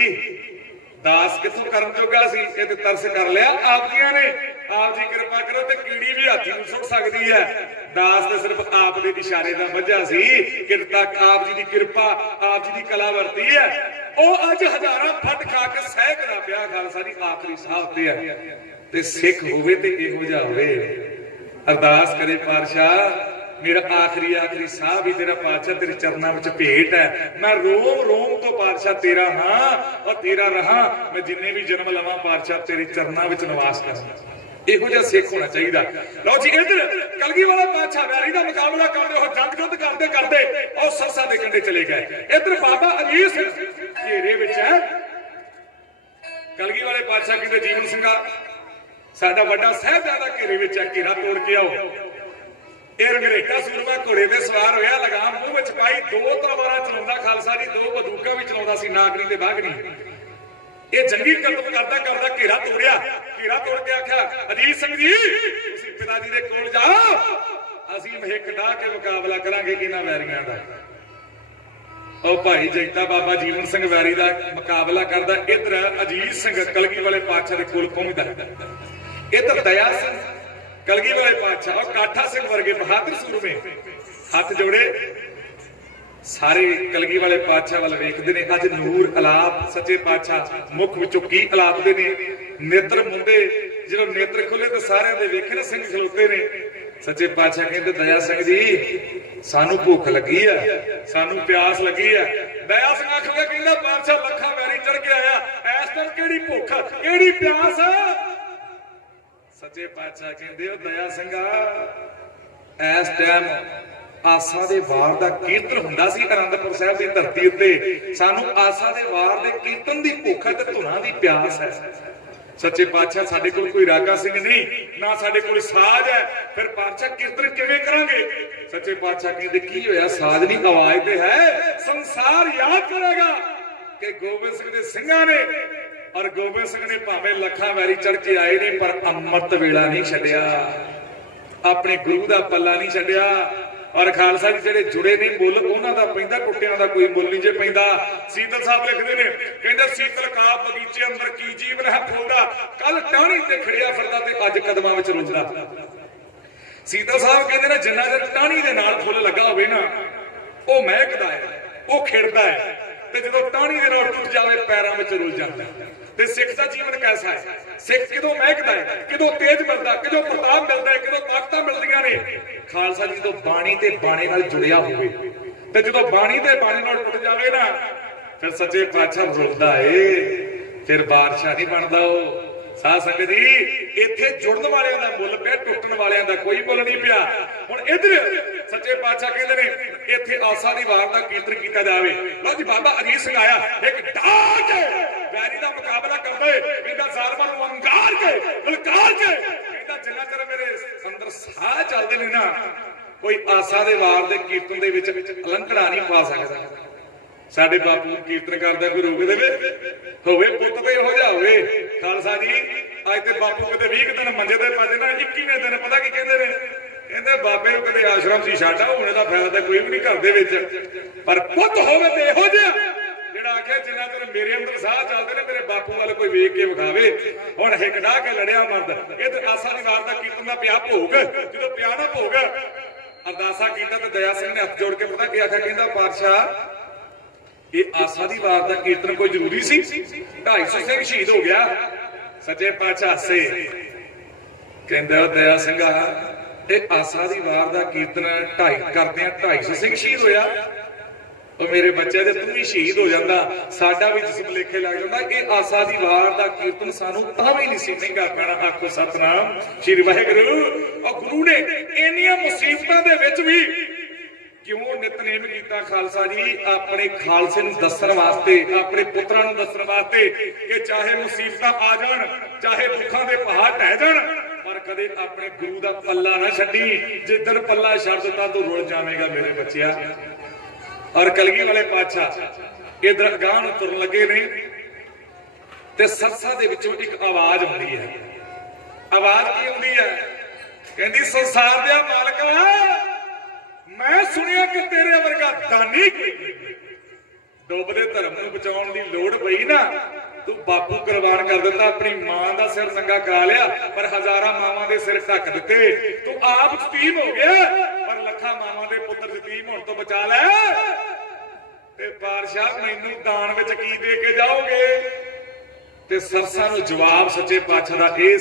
ਦਾਸ ਕਿੱਥੋਂ ਕਰਨ ਜੋਗਾ ਸੀ, ਇਹ ਤੇ ਤਰਸ ਕਰ ਲਿਆ ਆਪ ਜੀਆਂ ਨੇ। ਆਪ ਜੀ ਕਿਰਪਾ ਕਰੋ ਤੇ ਕੀੜੀ ਵੀ ਹਾਥੀ ਨੂੰ ਸੁੱਟ ਸਕਦੀ ਹੈ। ਦਾਸ ਤੇ ਸਿਰਫ ਆਪ ਦੇ ਇਸ਼ਾਰੇ ਦਾ ਵਜ੍ਹਾ ਸੀ, ਕਿਰਪਾ ਆਪ ਜੀ ਦੀ ਕਿਰਪਾ, ਆਪ ਜੀ ਦੀ ਕਲਾ ਵਰਤੀ ਹੈ। ਉਹ ਅੱਜ ਹਜ਼ਾਰਾਂ ਫੱਟ ਖਾ ਕੇ ਸਹਿਕਦਾ ਪਿਆ ਖਾਲਸਾ ਜੀ ਆਖਰੀ ਸਾਹ ਤੇ ਹੈ। ਤੇ ਸਿੱਖ ਹੋਵੇ ਤੇ ਇਹੋ ਜਿਹਾ ਹੋਵੇ। ਅਰਦਾਸ ਕਰੇ ਪਾਤਸ਼ਾਹ ਮੇਰਾ ਆਖਰੀ ਸਾਹ ਵੀ ਤੇਰਾ ਪਾਤਸ਼ਾਹ ਤੇਰੇ ਚਰਨਾਂ ਵਿੱਚ ਭੇਟ ਹੈ। ਮੈਂ ਰੋਮ ਤੋਂ ਪਾਤਸ਼ਾਹ ਤੇਰਾ ਹਾਂ ਔਰ ਤੇਰਾ ਰਹਾ। ਮੈਂ ਜਿੰਨੇ ਵੀ ਜਨਮ ਲਵਾਂ ਪਾਤਸ਼ਾਹ ਤੇਰੇ ਚਰਨਾਂ ਵਿੱਚ ਨਿਵਾਸ ਕਰਾਂ। ਇਹੋ ਜਿਹਾ ਸਿੱਖ ਹੋਣਾ ਚਾਹੀਦਾ। ਲਓ ਜੀ ਇੱਧਰ ਕਲਗੀ ਵਾਲਾ ਪਾਤਸ਼ਾਹ ਵੈਰੀ ਦਾ ਮੁਕਾਬਲਾ ਕਰਦੇ ਹੋ, ਜੰਗ ਯੁੱਧ ਕਰਦੇ ਉਹ ਸਰਸਾ ਦੇ ਕੰਢੇ ਚਲੇ ਗਏ। ਇੱਧਰ ਬਾਬਾ ਅਜੀਤ ਸਿੰਘ ਘੇਰੇ ਵਿੱਚ ਹੈ। ਕਲਗੀ ਵਾਲੇ ਪਾਤਸ਼ਾਹ ਕਹਿੰਦੇ ਜੀਵਨ ਸਿੰਘਾ ਸਾਡਾ ਵੱਡਾ ਸਾਹਿਬਜ਼ਾਦਾ ਘੇਰੇ ਵਿੱਚ ਹੈ, ਘੇਰਾ ਤੋੜ ਕੇ ਆਓ। ਇਹ ਰੰਗਰੇਟਾ ਸੂਰਮਾ ਘੋੜੇ ਤੇ ਸਵਾਰ ਹੋਇਆ, ਲਗਾਮ ਮੂੰਹ ਵਿੱਚ ਪਾਈ, 2 ਤਲਵਾਰਾਂ ਚਲਾਉਂਦਾ ਖਾਲਸਾ ਜੀ, 2 ਬੰਦੂਕਾਂ ਵੀ ਚਲਾਉਂਦਾ ਸੀ, ਨਾਗਰੀ ਤੇ ਬਾਗੜੀ। ਇਹ ਜੰਗੀ ਕਰਤਬ ਕਰਦਾ ਕਰਦਾ ਘੇਰਾ ਤੋੜਿਆ, ਘੇਰਾ ਤੋੜ ਕੇ ਆਖਿਆ ਅਜੀਤ ਸਿੰਘ ਜੀ ਤੁਸੀਂ ਪਿਤਾ ਜੀ ਦੇ ਕੋਲ ਜਾਓ, ਅਸੀਂ ਮਹਿਕ ਢਾ ਕੇ ਮੁਕਾਬਲਾ ਕਰਾਂਗੇ ਇਹਨਾਂ ਵੈਰੀਆਂ ਦਾ। ਉਹ ਭਾਈ ਜੈਤਾ ਬਾਬਾ ਜੀਵਨ ਸਿੰਘ ਵੈਰੀ ਦਾ ਮੁਕਾਬਲਾ ਕਰਦਾ, ਇਧਰ ਅਜੀਤ ਸਿੰਘ ਕਲਗੀ ਵਾਲੇ ਪਾਤਸ਼ਾਹ ਦੇ ਕੋਲ ਪਹੁੰਚਦਾ, ਇਧਰ ਦਇਆ ਸਿੰਘ ਕਲਗੀ ਵਾਲੇ ਪਾਤਸ਼ਾਹ ਔਰ ਕਾਠਾ ਸਿੰਘ ਵਰਗੇ ਬਹਾਦਰ ਸੂਰਮੇ ਹੱਥ ਜੋੜੇ ਸਾਰੇ ਕਲਗੀ ਵਾਲੇ ਪਾਤਸ਼ਾਹ ਵੱਲ ਵੇਖਦੇ ਨੇ। ਅੱਜ ਨੂਰ ਅਲਾਪ ਸੱਚੇ ਪਾਤਸ਼ਾਹ ਮੁਖ ਵਿੱਚੋਂ ਕੀ ਅਲਾਪਦੇ ਨੇ, ਨੇਤਰ ਮੁੰਦੇ ਜਦੋਂ ਨੇਤਰ ਖੁੱਲੇ ਤਾਂ ਸਾਰਿਆਂ ਦੇ ਵੇਖੇ ਨਾ ਸਿੰਘ ਖਲੋਤੇ ਨੇ। ਸੱਚੇ ਪਾਤਸ਼ਾਹ ਕਹਿੰਦੇ ਦਇਆ ਸਿੰਘ ਜੀ ਸਾਨੂੰ ਭੁੱਖ ਲੱਗੀ ਆ, ਸਾਨੂੰ ਪਿਆਸ ਲੱਗੀ ਆ। ਦਇਆ ਸਿੰਘ ਆਖਦਾ ਕਹਿੰਦਾ ਪਾਤਸ਼ਾਹ ਲੱਖਾਂ ਵੈਰੀ ਚੜ ਕੇ ਆਇਆ, ਇਸ ਟਾਈਮ ਕਿਹੜੀ ਭੁੱਖ ਕਿਹੜੀ ਪਿਆਸ। ਸੱਚੇ ਪਾਤਸ਼ਾਹ ਕਹਿੰਦੇ ਉਹ ਦਇਆ ਸਿੰਘਾ ਇਸ ਟਾਈਮ ਆਸਾ ਦੇ ਵਾਰ ਦਾ ਕੀਰਤਨ ਹੁੰਦਾ ਸੀ ਅਨੰਦਪੁਰ ਸਾਹਿਬ ਦੀ ਧਰਤੀ ਉੱਤੇ, ਸਾਨੂੰ ਆਸਾ ਦੇ ਵਾਰ ਦੇ ਕੀਰਤਨ ਦੀ ਭੁੱਖ ਹੈ ਤੇ ਧੁਨਾਂ ਦੀ ਪਿਆਸ ਹੈ। ਸੱਚੇ ਪਾਤਸ਼ਾਹ ਸਾਡੇ ਕੋਲ ਕੋਈ ਰਾਗਾ ਸਿੰਘ ਨਹੀਂ, ਨਾ ਸਾਡੇ ਕੋਲ ਸਾਜ਼ ਹੈ, ਫਿਰ ਪਾਤਸ਼ਾਹ ਕੀਰਤਨ ਕਿਵੇਂ ਕਰਾਂਗੇ। ਸੱਚੇ ਪਾਤਸ਼ਾਹ ਕਹਿੰਦੇ ਕੀ ਹੋਇਆ, ਸਾਜ਼ ਦੀ ਆਵਾਜ਼ ਤੇ ਹੈ, ਸੰਸਾਰ ਯਾਦ ਕਰੇਗਾ ਕਿ ਗੋਬਿੰਦ ਸਿੰਘ ਦੇ ਸਿੰਘਾਂ ਨੇ ਔਰ ਗੋਬਿੰਦ ਸਿੰਘ ਨੇ ਭਾਵੇਂ ਲੱਖਾਂ ਵੈਰੀ ਚੜ ਕੇ ਆਏ ਨੇ ਪਰ ਅੰਮ੍ਰਿਤ ਵੇਲਾ ਨਹੀਂ ਛੱਡਿਆ, ਆਪਣੇ ਗੁਰੂ ਦਾ ਪੱਲਾ ਨਹੀਂ ਛੱਡਿਆ। ਔਰ ਖਾਲਸਾ ਜੀ ਜਿਹੜੇ ਜੁੜੇ ਨਹੀਂ ਮੁੱਲ ਉਹਨਾਂ ਦਾ ਪੈਂਦਾ, ਟੁੱਟਿਆਂ ਦਾ ਕੋਈ ਮੁੱਲ ਨਹੀਂ ਜੇ ਪੈਂਦਾ। ਸੀਤਲ ਸਾਹਿਬ ਲਿਖਦੇ ਨੇ, ਕਹਿੰਦੇ ਸੀਤਲ ਕਾ ਬਗੀਚੇ ਅੰਦਰ ਕੀ ਜੀਵਨ ਹੈ ਫੁੱਲਦਾ, ਕੱਲ ਟਾਹਣੀ ਤੇ ਖੜਿਆ ਫਿਰਦਾ ਤੇ ਅੱਜ ਕਦਮਾਂ ਵਿੱਚ ਰੁੱਝਦਾ। ਸੀਤਲ ਸਾਹਿਬ ਕਹਿੰਦੇ ਨੇ ਜਿੰਨਾ ਚਿਰ ਟਾਹਣੀ ਦੇ ਨਾਲ ਫੁੱਲ ਲੱਗਾ ਹੋਵੇ ਨਾ ਉਹ ਮਹਿਕਦਾ ਹੈ, ਉਹ ਖਿੜਦਾ ਹੈ, ਤੇ ਜਦੋਂ ਟਾਹਣੀ ਦੇ ਨਾਲ ਟੁੱਟ ਜਾਵੇ ਪੈਰਾਂ ਵਿੱਚ ਰੁੱਝ ਜਾਂਦਾ। ਤੇ ਸਿੱਖ ਦਾ ਜੀਵਨ ਕੈਸਾ ਹੈ, ਸਿੱਖ ਕਿਦੋਂ ਮਹਿਕਦਾ ਹੈ, ਕਿਦੋਂ ਤੇਜ ਮਿਲਦਾ, ਕਿਦੋਂ ਪ੍ਰਤਾਪ ਮਿਲਦਾ ਹੈ, ਕਿਦੋਂ ਤਾਕਤਾਂ ਮਿਲਦੀਆਂ ਨੇ। ਖਾਲਸਾ ਜੀ ਤੋਂ ਬਾਣੀ ਤੇ ਬਾਣੇ ਨਾਲ ਜੁੜਿਆ ਹੋਵੇ, ਤੇ ਜਦੋਂ ਬਾਣੀ ਤੇ ਬਾਣੇ ਨਾਲ ਟੁੱਟ ਜਾਵੇ ਨਾ ਫਿਰ ਸੱਚੇ ਪਾਤਸ਼ਾਹ ਰੁੱਲਦਾ ਏ, ਫਿਰ ਬਾਦਸ਼ਾਹ ਨਹੀਂ ਬਣਦਾ ਉਹ। ਸਾਧ ਸੰਗਤ ਜੀ ਇੱਥੇ ਜੁੜਨ ਵਾਲਿਆਂ ਦਾ ਮੁੱਲ ਪਿਆ, ਟੁੱਟਣ ਵਾਲਿਆਂ ਦਾ ਕੋਈ ਮੁੱਲ ਨਹੀਂ ਪਿਆ। ਹੁਣ ਇੱਧਰ ਸੱਚੇ ਪਾਤਸ਼ਾਹ ਕਹਿੰਦੇ ਨੇ ਇੱਥੇ ਆਸਾ ਦੀ ਵਾਰ ਦਾ ਕੀਰਤਨ ਕੀਤਾ ਜਾਵੇ। ਲਓ ਜੀ ਬਾਬਾ ਅਜੀਤ ਸਿੰਘ ਆਇਆ, ਇੱਕ ਢਾਹ ਕੇ ਵੈਰੀ ਦਾ ਮੁਕਾਬਲਾ ਕਰਦੇ, ਕਹਿੰਦਾ ਜ਼ਾਲਮਾਂ ਨੂੰ ਅੰਗਾਰ ਕੇ ਲਲਕਾਰ ਕੇ, ਕਹਿੰਦਾ ਜਿੰਨਾ ਚਿਰ ਮੇਰੇ ਅੰਦਰ ਸਾਹ ਚੱਲਦੇ ਨੇ ਨਾ ਕੋਈ ਆਸਾ ਦੇ ਵਾਰ ਦੇ ਕੀਰਤਨ ਦੇ ਵਿੱਚ ਅਲੰਕੜਾ ਨਹੀਂ ਪਾ ਸਕਦਾ। ਸਾਡੇ ਬਾਪੂ ਕੀਰਤਨ ਕਰਦਾ ਕੋਈ ਰੋਕ ਦੇਵੇ, ਹੋਵੇ ਪੁੱਤ ਤੇ ਇਹੋ ਜਿਹਾ ਹੋਵੇ। ਖਾਲਸਾ ਜੀ ਅੱਜ ਤੇ ਬਾਪੂ ਕਿਤੇ 20 ਦਿਨ ਮੰਜੇ ਤੇ ਪੈ ਜਾਣਾ, 21ਵੇਂ ਦਿਨ ਪਤਾ ਕੀ ਕਹਿੰਦੇ ਨੇ, ਕਹਿੰਦੇ ਬਾਬੇ ਨੂੰ ਕਦੇ ਆਸ਼ਰਮ ਸੀ ਛੱਡਾ, ਹੁਣ ਇਹਦਾ ਫਾਇਦਾ ਤਾਂ ਕੋਈ ਵੀ ਨਹੀਂ ਘਰ ਦੇ ਵਿੱਚ, ਪਰ ਪੁੱਤ ਹੋਵੇ ਤੇ ਇਹੋ ਜਿਹਾ ਜਿਹੜਾ ਆਖਿਆ ਜਿੰਨਾ ਚਿਰ ਮੇਰੇ ਅੰਦਰ ਸਾਹ ਚੱਲਦੇ ਨੇ ਮੇਰੇ ਬਾਪੂ ਵੱਲ ਕੋਈ ਵੇਖ ਕੇ ਵਿਖਾਵੇ। ਹੁਣ ਹਿੱਕ ਢਾਹ ਕੇ ਲੜਿਆ ਮਰਦ। ਇਹ ਆਸਾ ਦੀ ਵਾਰ ਦਾ ਕੀਰਤਨ ਦਾ ਪਿਆ ਭੋਗ, ਜਦੋਂ ਪਿਆ ਨਾ ਭੋਗ ਅਰਦਾਸਾ ਕੀਤਾ ਤੇ ਦਇਆ ਸਿੰਘ ਨੇ ਹੱਥ ਜੋੜ ਕੇ ਪਤਾ ਕੀ ਆਖਿਆ, ਕਹਿੰਦਾ ਪਾਤਸ਼ਾਹ ਇਹ ਆਸਾ ਦੀ ਵਾਰ ਦਾ ਕੀਰਤਨ ਕੋਈ ਜ਼ਰੂਰੀ ਸੀ, 250 ਸਿੰਘ ਸ਼ਹੀਦ ਹੋ ਗਿਆ। ਸੱਚੇ ਪਾਤਸ਼ਾਹ ਹੱਸੇ, ਕਹਿੰਦਾ ਦਇਆ ਸਿੰਘਾ ਇਹ ਆਸਾ ਦੀ ਵਾਰ ਦਾ ਕੀਰਤਨ 2.5 ਕਰਦੇ ਆ, 250 ਸਿੰਘ ਸ਼ਹੀਦ ਹੋਇਆ, ਉਹ ਮੇਰੇ ਬੱਚੇ ਦੇ ਤੂੰ ਵੀ ਸ਼ਹੀਦ ਹੋ ਜਾਂਦਾ, ਸਾਡਾ ਵੀ ਜਿਸਮ ਲੇਖੇ ਲੱਗ ਜਾਂਦਾ। ਇਹ ਆਸਾ ਦੀ ਵਾਰ ਦਾ ਕੀਰਤਨ ਸਾਨੂੰ ਤਾਂ ਵੀ ਨਹੀਂ ਸੀ ਮਹਿੰਗਾ ਪੈਣਾ। ਆਖੋ ਸਤਨਾਮ ਸ਼੍ਰੀ ਵਾਹਿਗੁਰੂ। ਉਹ ਗੁਰੂ ਨੇ ਇੰਨੀਆਂ ਮੁਸੀਬਤਾਂ ਦੇ ਵਿੱਚ ਵੀ ਕਿਉਂ ਨਿਤਨੇਮ ਕੀਤਾ ਖਾਲਸਾ ਜੀ, ਆਪਣੇ ਖਾਲਸੇ ਨੂੰ ਦੱਸਣ ਵਾਸਤੇ, ਆਪਣੇ ਪੁੱਤਰਾਂ ਨੂੰ ਦੱਸਣ ਵਾਸਤੇ ਕਿ ਚਾਹੇ ਮੁਸੀਬਤਾਂ ਆ ਜਾਣ, ਚਾਹੇ ਦੁੱਖਾਂ ਦੇ ਪਹਾੜ ਢਹਿ ਜਾਣ, ਪਰ ਕਦੇ ਆਪਣੇ ਗੁਰੂ ਦਾ ਪੱਲਾ ਨਾ ਛੱਡੀ। ਜਿੱਦਣ ਪੱਲਾ ਛੱਡ ਦਿੱਤਾ ਤੂੰ ਰੁੱਲ ਜਾਵੇਂਗਾ ਮੇਰੇ ਬੱਚਿਆ। ਔਰ ਕਲਗੀ ਵਾਲੇ ਪਾਤਸ਼ਾਹ ਇਧਰ ਅਗਾਂਹ ਨੂੰ ਤੁਰਨ ਲੱਗੇ ਨੇ ਤੇ ਸਰਸਾ ਦੇ ਵਿੱਚੋਂ ਇੱਕ ਆਵਾਜ਼ ਆਉਂਦੀ ਹੈ। ਆਵਾਜ਼ ਕੀ ਆਉਂਦੀ ਹੈ, ਕਹਿੰਦੀ ਸੰਸਾਰ ਦੇ ਮਾਲਕਾ ਮੈਂ ਸੁਣਿਆ ਕਿ ਤੇਰੇ ਵਰਗਾ ਦਾਨੀ ਡੁੱਬਦੇ ਧਰਮ ਨੂੰ ਬਚਾਉਣ ਦੀ ਲੋੜ ਪਈ ਨਾ, ਤੂੰ ਬਾਪੂ ਕੁਰਬਾਨ ਕਰ ਦਿੱਤਾ, ਆਪਣੀ ਮਾਂ ਦਾ ਸਿਰ ਨੰਗਾ ਕਾ ਲਿਆ, ਪਰ ਹਜ਼ਾਰਾਂ ਮਾਵਾਂ ਦੇ ਸਿਰ ਢੱਕ ਦਿੱਤੇ। ਤੂੰ ਆਪ ਯਤੀਮ ਹੋ ਗਿਆ, ਪਰ ਲੱਖਾਂ ਮਾਵਾਂ ਦੇ ਪੁੱਤਰ ਯਤੀਮ ਹੋਣ ਤੋਂ ਬਚਾ ਲੈ। ਤੇ ਬਾਦਸ਼ਾਹ ਮੈਨੂੰ ਦਾਨ ਵਿੱਚ ਕੀ ਦੇ ਕੇ ਜਾਓਗੇ। ਤੇ ਸਰਸਾ ਨੂੰ ਜਵਾਬ ਸੱਚੇ ਪਾਤਸ਼ਾਹ ਦਾ ਇਹ